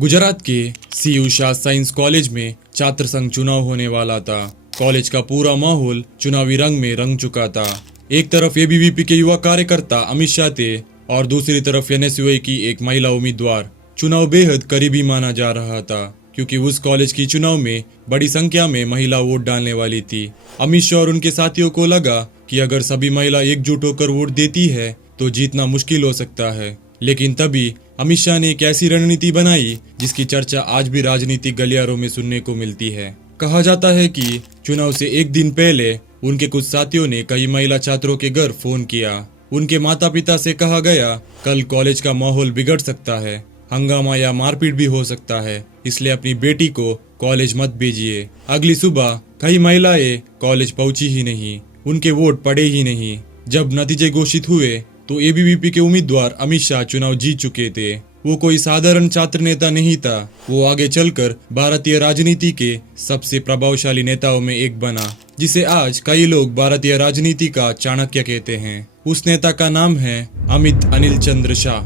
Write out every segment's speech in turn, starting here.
गुजरात के सी Usha science college में छात्र संघ चुनाव होने वाला था। कॉलेज का पूरा माहौल चुनावी रंग में रंग चुका था। एक तरफ एबीवीपी के युवा कार्यकर्ता अमित शाह थे और दूसरी तरफ एनएसयूआई की एक महिला उम्मीदवार। चुनाव बेहद करीबी माना जा रहा था क्योंकि उस कॉलेज की चुनाव में बड़ी संख्या में महिला वोट डालने वाली थी। अमित शाह और उनके साथियों को लगा कि अगर सभी महिला एकजुट होकर वोट देती है तो जीतना मुश्किल हो सकता है। लेकिन तभी अमित शाह ने एक ऐसी रणनीति बनाई जिसकी चर्चा आज भी राजनीतिक गलियारों में सुनने को मिलती है। कहा जाता है कि चुनाव से एक दिन पहले उनके कुछ साथियों ने कई महिला छात्रों के घर फोन किया। उनके माता पिता से कहा गया, कल कॉलेज का माहौल बिगड़ सकता है, हंगामा या मारपीट भी हो सकता है, इसलिए अपनी बेटी को कॉलेज मत भेजिए। अगली सुबह कई महिलाएं कॉलेज पहुंची ही नहीं, उनके वोट पड़े ही नहीं। जब नतीजे घोषित हुए तो एबीवीपी के उम्मीदवार अमित शाह चुनाव जीत चुके थे। वो कोई साधारण छात्र नेता नहीं था, वो आगे चलकर भारतीय राजनीति के सबसे प्रभावशाली नेताओं में एक बना, जिसे आज कई लोग भारतीय राजनीति का चाणक्य कहते हैं। उस नेता का नाम है अमित अनिल चंद्र शाह।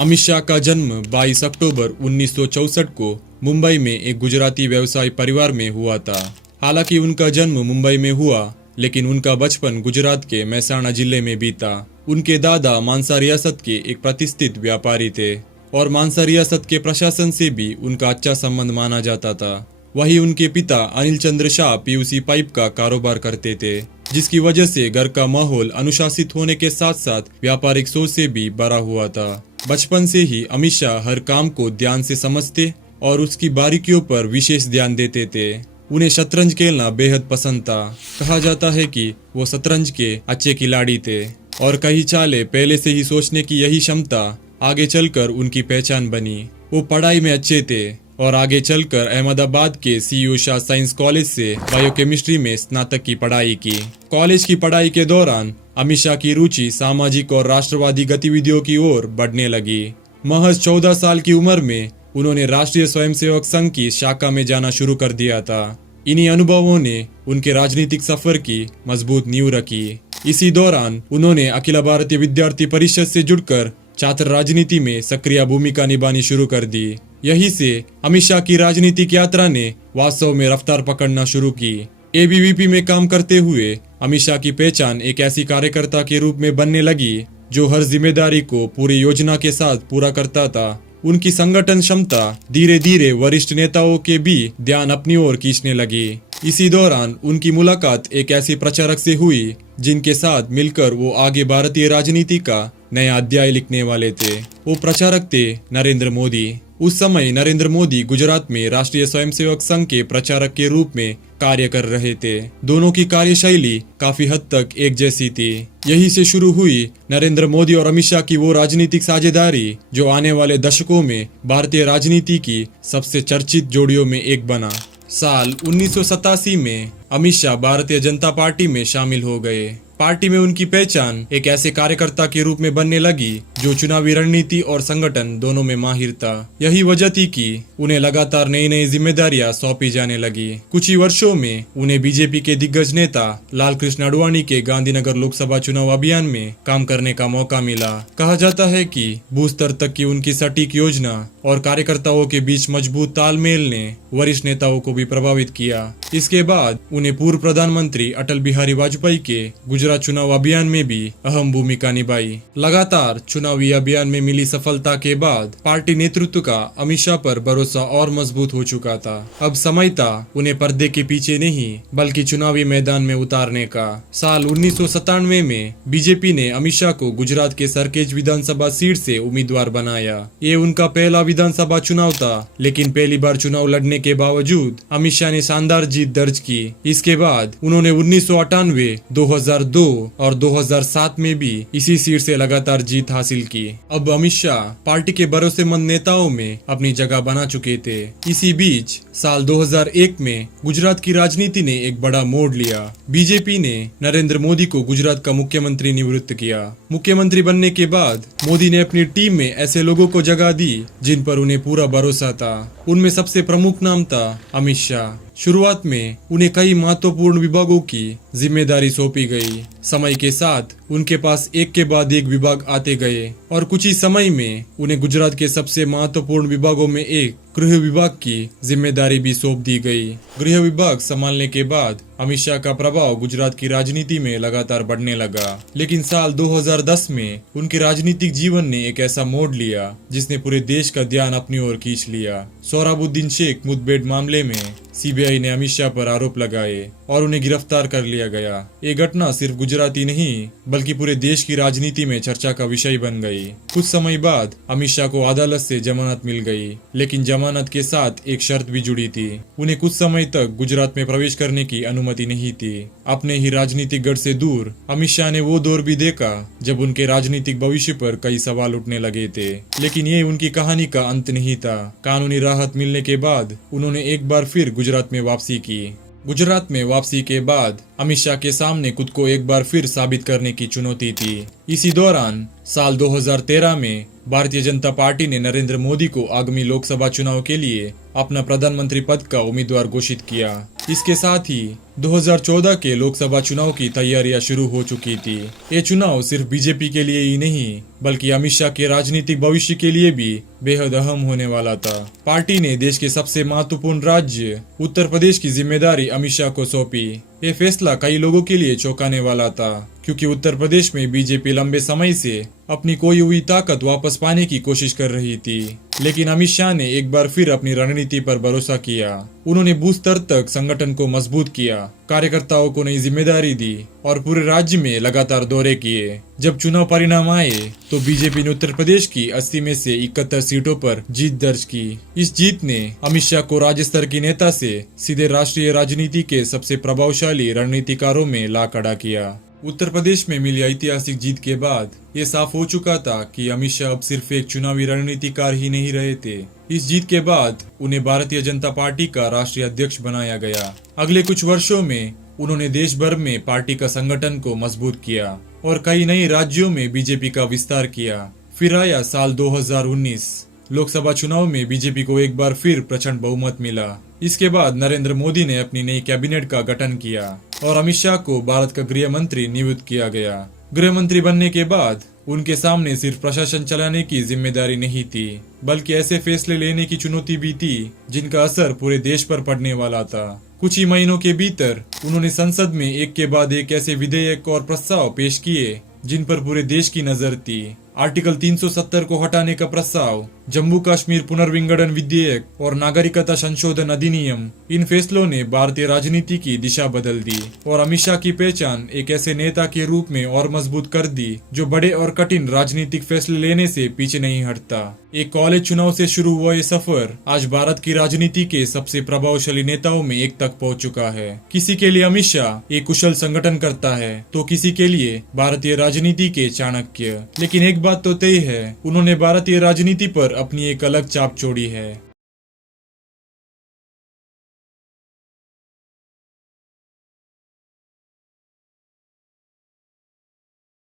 अमित शाह का जन्म 22 अक्टूबर 1964 को मुंबई में एक गुजराती व्यवसायी परिवार में हुआ था। हालांकि उनका जन्म मुंबई में हुआ, लेकिन उनका बचपन गुजरात के मेहसाणा जिले में बीता। उनके दादा मानसा रियासत के एक प्रतिष्ठित व्यापारी थे और मानसा रियासत के प्रशासन से भी उनका अच्छा संबंध माना जाता था। वहीं उनके पिता अनिल चंद्र शाह पीयूसी पाइप का कारोबार करते थे, जिसकी वजह से घर का माहौल अनुशासित होने के साथ साथ व्यापारिक सोच से भी भरा हुआ था। बचपन से ही अमित शाह हर काम को ध्यान से समझते और उसकी बारीकियों पर विशेष ध्यान देते थे। उन्हें शतरंज खेलना बेहद पसंद था। कहा जाता है कि वो शतरंज के अच्छे खिलाड़ी थे और कई चालें पहले से ही सोचने की यही क्षमता आगे चलकर उनकी पहचान बनी। वो पढ़ाई में अच्छे थे और आगे चलकर अहमदाबाद के सी उषा साइंस कॉलेज से बायोकेमिस्ट्री में स्नातक की पढ़ाई की। कॉलेज की पढ़ाई के दौरान अमित शाह की रुचि सामाजिक और राष्ट्रवादी गतिविधियों की ओर बढ़ने लगी। महज 14 साल की उम्र में उन्होंने राष्ट्रीय स्वयंसेवक संघ की शाखा में जाना शुरू कर दिया था। इन्हीं अनुभवों ने उनके राजनीतिक सफर की मजबूत नींव रखी। इसी दौरान उन्होंने अखिल भारतीय विद्यार्थी परिषद से जुड़कर छात्र राजनीति में सक्रिय भूमिका निभानी शुरू कर दी। यहीं से अमित शाह की राजनीतिक यात्रा ने वास्तव में रफ्तार पकड़ना शुरू की। एबीवीपी में काम करते हुए अमित शाह की पहचान एक ऐसी कार्यकर्ता के रूप में बनने लगी जो हर जिम्मेदारी को पूरी योजना के साथ पूरा करता था। उनकी संगठन क्षमता धीरे धीरे वरिष्ठ नेताओं के भी ध्यान अपनी ओर खींचने लगी। इसी दौरान उनकी मुलाकात एक ऐसी प्रचारक से हुई जिनके साथ मिलकर वो आगे भारतीय राजनीति का नया अध्याय लिखने वाले थे। वो प्रचारक थे नरेंद्र मोदी। उस समय नरेंद्र मोदी गुजरात में राष्ट्रीय स्वयंसेवक संघ के प्रचारक के रूप में कार्य कर रहे थे। दोनों की कार्यशैली काफी हद तक एक जैसी थी। यही से शुरू हुई नरेंद्र मोदी और अमित शाह की वो राजनीतिक साझेदारी जो आने वाले दशकों में भारतीय राजनीति की सबसे चर्चित जोड़ियों में एक बना। साल 1987 में अमित शाह भारतीय जनता पार्टी में शामिल हो गए। पार्टी में उनकी पहचान एक ऐसे कार्यकर्ता के रूप में बनने लगी जो चुनावी रणनीति और संगठन दोनों में माहिर था। यही वजह थी कि उन्हें लगातार नई नई जिम्मेदारियां सौंपी जाने लगी। कुछ ही वर्षों में उन्हें बीजेपी के दिग्गज नेता लाल कृष्ण आडवाणी के गांधीनगर लोकसभा चुनाव अभियान में काम करने का मौका मिला। कहा जाता है कि बूथ स्तर तक की उनकी सटीक योजना और कार्यकर्ताओं के बीच मजबूत तालमेल ने वरिष्ठ नेताओं को भी प्रभावित किया। इसके बाद उन्हें पूर्व प्रधानमंत्री अटल बिहारी वाजपेयी के गुजरात चुनाव अभियान में भी अहम भूमिका निभाई। लगातार चुनावी अभियान में मिली सफलता के बाद पार्टी नेतृत्व का अमित शाह पर भरोसा और मजबूत हो चुका था। अब समय था उन्हें पर्दे के पीछे नहीं बल्कि चुनावी मैदान में उतारने का। साल 1997 में बीजेपी ने अमित शाह को गुजरात के सरखेज विधानसभा सीट से उम्मीदवार बनाया। ये उनका पहला विधानसभा चुनाव था, लेकिन पहली बार चुनाव लड़ने के बावजूद अमित शाह ने शानदार जीत दर्ज की। इसके बाद उन्होंने 1998, 2002 और 2007 में भी इसी सीट से लगातार जीत हासिल की। अब अमित शाह पार्टी के भरोसेमंद नेताओं में अपनी जगह बना चुके थे। इसी बीच साल 2001 में गुजरात की राजनीति ने एक बड़ा मोड़ लिया। बीजेपी ने नरेंद्र मोदी को गुजरात का मुख्यमंत्री नियुक्त किया। मुख्यमंत्री बनने के बाद मोदी ने अपनी टीम में ऐसे लोगों को जगह दी जिन पर उन्हें पूरा भरोसा था। उनमें सबसे प्रमुख नाम था अमित शाह। शुरुआत में उन्हें कई महत्वपूर्ण विभागों की जिम्मेदारी सौंपी गई। समय के साथ उनके पास एक के बाद एक विभाग आते गए और कुछ ही समय में उन्हें गुजरात के सबसे महत्वपूर्ण विभागों में एक गृह विभाग की जिम्मेदारी भी सौंप दी गई। गृह विभाग संभालने के बाद अमित शाह का प्रभाव गुजरात की राजनीति में लगातार बढ़ने लगा। लेकिन साल 2010 में उनके राजनीतिक जीवन ने एक ऐसा मोड़ लिया जिसने पूरे देश का ध्यान अपनी ओर खींच लिया। सोहराबुद्दीन शेख मुठभेड़ मामले में सीबीआई ने अमित शाह पर आरोप लगाए और उन्हें गिरफ्तार कर लिया गया। ये घटना सिर्फ गुजरात ही नहीं बल्कि पूरे देश की राजनीति में चर्चा का विषय बन गई। कुछ समय बाद अमित शाह को अदालत से जमानत मिल गई, लेकिन जमानत के साथ एक शर्त भी जुड़ी थी। उन्हें कुछ समय तक गुजरात में प्रवेश करने की अनुमति नहीं थी। अपने ही राजनीतिक गढ़ से दूर अमित शाह ने वो दौर भी देखा जब उनके राजनीतिक भविष्य पर कई सवाल उठने लगे थे। लेकिन ये उनकी कहानी का अंत नहीं था। कानूनी राहत मिलने के बाद उन्होंने एक बार फिर गुजरात में वापसी की। गुजरात में वापसी के बाद अमित शाह के सामने खुद को एक बार फिर साबित करने की चुनौती थी। इसी दौरान साल 2013 में भारतीय जनता पार्टी ने नरेंद्र मोदी को आगामी लोकसभा चुनाव के लिए अपना प्रधानमंत्री पद का उम्मीदवार घोषित किया। इसके साथ ही 2014 के लोकसभा चुनाव की तैयारियां शुरू हो चुकी थी। ये चुनाव सिर्फ बीजेपी के लिए ही नहीं बल्कि अमित शाह के राजनीतिक भविष्य के लिए भी बेहद अहम होने वाला था। पार्टी ने देश के सबसे महत्वपूर्ण राज्य उत्तर प्रदेश की जिम्मेदारी अमित शाह को सौंपी। ये फैसला कई लोगों के लिए चौंकाने वाला था, क्योंकि उत्तर प्रदेश में बीजेपी लंबे समय से अपनी खोई हुई ताकत वापस पाने की कोशिश कर रही थी। लेकिन अमित शाह ने एक बार फिर अपनी रणनीति पर भरोसा किया। उन्होंने बूथ स्तर तक संगठन को मजबूत किया, कार्यकर्ताओं को नई जिम्मेदारी दी और पूरे राज्य में लगातार दौरे किए। जब चुनाव परिणाम आए तो बीजेपी ने उत्तर प्रदेश की 80 में से 71 सीटों पर जीत दर्ज की। इस जीत ने अमित शाह को राज्य स्तर की नेता से सीधे राष्ट्रीय राजनीति के सबसे प्रभावशाली रणनीतिकारों में ला खड़ा किया। उत्तर प्रदेश में मिली ऐतिहासिक जीत के बाद ये साफ हो चुका था कि अमित शाह अब सिर्फ एक चुनावी रणनीतिकार ही नहीं रहे थे। इस जीत के बाद उन्हें भारतीय जनता पार्टी का राष्ट्रीय अध्यक्ष बनाया गया। अगले कुछ वर्षों में उन्होंने देश भर में पार्टी का संगठन को मजबूत किया और कई नए राज्यों में बीजेपी का विस्तार किया। फिर आया साल 2019। लोकसभा चुनाव में बीजेपी को एक बार फिर प्रचंड बहुमत मिला। इसके बाद नरेंद्र मोदी ने अपनी नई कैबिनेट का गठन किया और अमित शाह को भारत का गृह मंत्री नियुक्त किया गया। गृह मंत्री बनने के बाद उनके सामने सिर्फ प्रशासन चलाने की जिम्मेदारी नहीं थी बल्कि ऐसे फैसले लेने की चुनौती भी थी जिनका असर पूरे देश पर पड़ने वाला था। कुछ ही महीनों के भीतर उन्होंने संसद में एक के बाद एक ऐसे विधेयक और प्रस्ताव पेश किए जिन पर पूरे देश की नजर थी। आर्टिकल 370 को हटाने का प्रस्ताव, जम्मू कश्मीर पुनर्विंगडन विधेयक और नागरिकता संशोधन अधिनियम, इन फैसलों ने भारतीय राजनीति की दिशा बदल दी और अमित शाह की पहचान एक ऐसे नेता के रूप में और मजबूत कर दी जो बड़े और कठिन राजनीतिक फैसले लेने से पीछे नहीं हटता। एक कॉलेज चुनाव से शुरू हुआ ये सफर आज भारत की राजनीति के सबसे प्रभावशाली नेताओं में एक तक पहुंच चुका है। किसी के लिए अमित शाह एक कुशल संगठन करता है तो किसी के लिए भारतीय राजनीति के चाणक्य। लेकिन एक बात तो तय है, उन्होंने भारतीय राजनीति पर अपनी एक अलग छाप छोड़ी है।